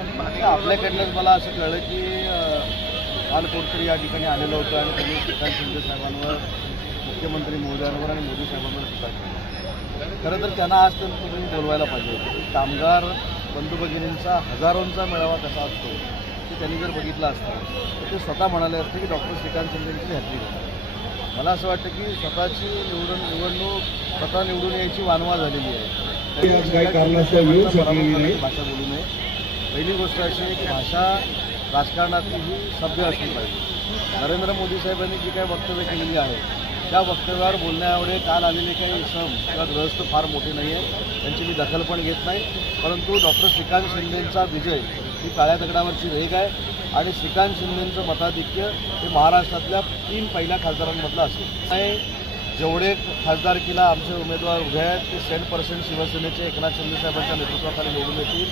आपल्याकडनंच मला असं कळलं की काल कोणतरी या ठिकाणी आलेलं होतं आणि त्यांनी श्रीकांत शिंदे साहेबांवर, मुख्यमंत्री महोदयांवर आणि मोदी साहेबांवर टीका केली. खरं तर त्यांना आज तर तुम्ही बोलवायला पाहिजे होतं की कामगार बंधू भगिनींचा हजारोंचा मेळावा कसा असतो ते त्यांनी जर बघितला असता तर ते स्वतः म्हणाले असते की डॉक्टर श्रीकांत शिंदेंची हॅट्री झाली. मला असं वाटतं की स्वतःची निवडणूक स्वतः निवडून यायची वानवा झालेली आहे. भाषा बोलू नये. पहिली गोष्ट अशी आहे की भाषा राजकारणातली ही सभ्य असली पाहिजे. नरेंद्र मोदी साहेबांनी जी काही वक्तव्य केलेली आहे त्या वक्तव्यावर बोलण्याएवढे काल आलेले काही सम किंवा ग्रहस्थ फार मोठे नाही आहे, त्यांची मी दखल पण घेत नाही. परंतु डॉक्टर श्रीकांत शिंदेंचा विजय ही काळ्या दगडावरची रेघ आहे आणि श्रीकांत शिंदेंचं मताधिक्य हे महाराष्ट्रातल्या 3 पहिल्या खासदारांमधलं असेल. जेवढे खासदारकीला आमचे उमेदवार उभे आहेत ते 100% शिवसेनेचे एकनाथ शिंदे साहेबांच्या नेतृत्वाखाली निवडून येतील.